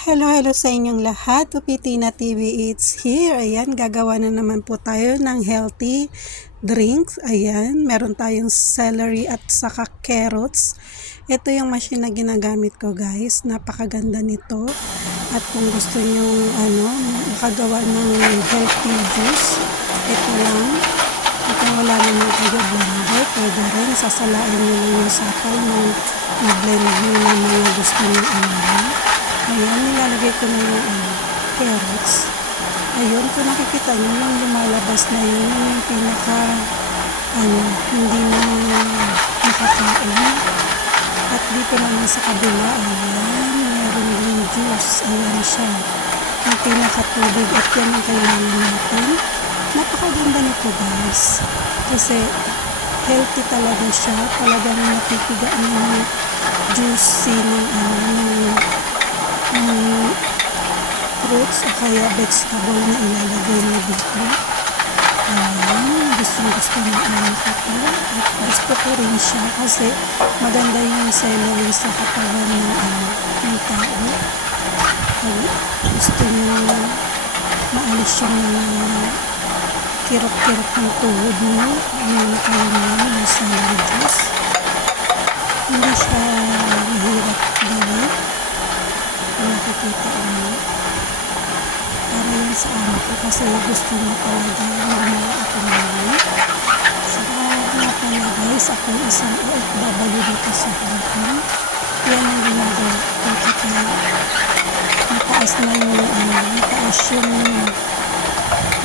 Hello sa inyong lahat. Tupitina TV, it's here. Ayan, gagawa na naman po tayo ng healthy drinks. Ayan, meron tayong celery at saka carrots. Ito yung machine na ginagamit ko, guys. Napakaganda nito. At kung gusto nyo makagawa ng healthy juice, ito lang. At kung wala naman kayo blender, pwede rin sasalain nyo lang yung sapal ng blend nyo na mga gusto nyo Ayan, nilalagay ko na yung carrots. Ayun, kung nakikita nyo, yung lumalabas na yun, yung pinaka, hindi na nakakain. At dito naman sa kabila, ayan, meron din juice. Ayan siya. Yung pinaka-tubig at yan ang kailangan natin. Napakaganda nito, guys. Kasi, healthy talaga siya. Talagang napipiga ng juicy ng fruits o kaya vegetable na ilalagay mo dito. Ayan, gusto na ko ito. At gusto ko rin siya kasi maganda yung celery sa katawan ng tao. Pag gusto nyo maalis yung kirot-kirot ng tuhod mo, yung celery juice. Hindi siya mahirap gawin. Nakikita mo para yan sa anak ko kasi gusto niya talaga mamaya ako naman. Saka nga pala guys, ako isang OFW dito sa Hong Kong. Yan ang ginagawa ko kapag mataas na mataas yung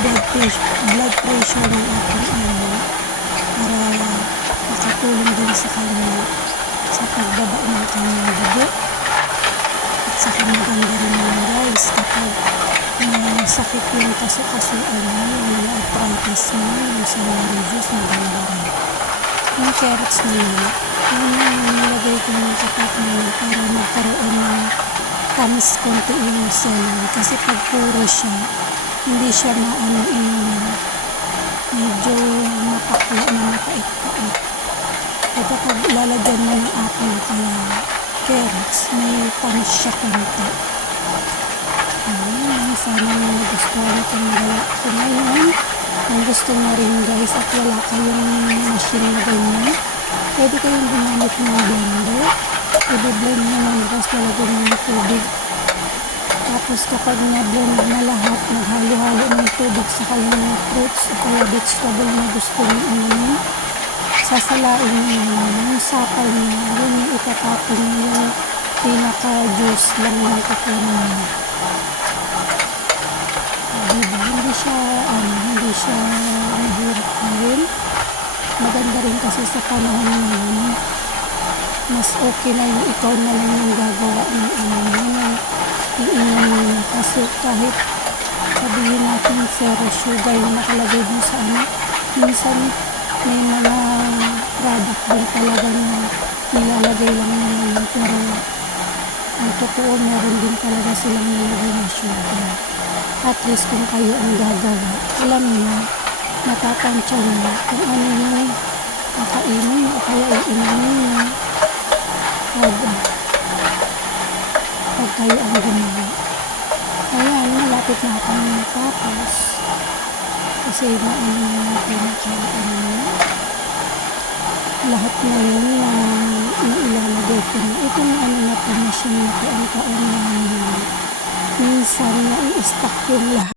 blood pressure ng aking para makatulong din sa kanya sa pagbaba ng kanyang dugo. Saka maganda rin naman guys kapag sakit yung kaso-kasuan mo, yung arthritis mo, yung celery juice, maganda rin. Yung carrots naman, yung nilagay ko ng kapat mo para magkaroon ng tamis konti yung celery. Kasi pag puro siya, hindi siya medyo mapakla na mapait-pait. At kapag lalagyan mo ng apple kaya carrots, may tamis siya konti. Sana nagustuhan itong gawa ko ngayon. Kung gusto nyo rin guys at wala kayong machine na ganyan, pwede kayong gumamit ng blender. I-blend nyo lang tapos lalagyan nyo ng tubig. Tapos kapag na-blend na lahat, maghalo-halo ng tubig sa kayong fruits o kaya vegetable na gusto nyo sasalain nyo yung sapal nyo. Yun yung itatapon nyo yung pinaka-juice lang ng kukunin nyo. Diba? Hindi siya mahirap gawin. Maganda rin kasi sa panahon ngayon, mas okay na yung ikaw na lang yung gagawa ng iinom mo. Kasi kahit sabihin natin zero sugar yung nakalagay dun sa minsan may mga product din talaga na nilalagay lang nila pero ang totoo meron din talaga silang nilagay na sugar. At least kung kayo ang gagawa, alam niyo, natatansya niyo kung ano yung kakainin o kaya iinumin niyo pag kayo ang gumawa. Ayan, malapit na akong matapos kasi lahat na yun na ilalagay ko na. Ito na po machine na po ang kaunlahan. Minsan na i-stack yung lahat.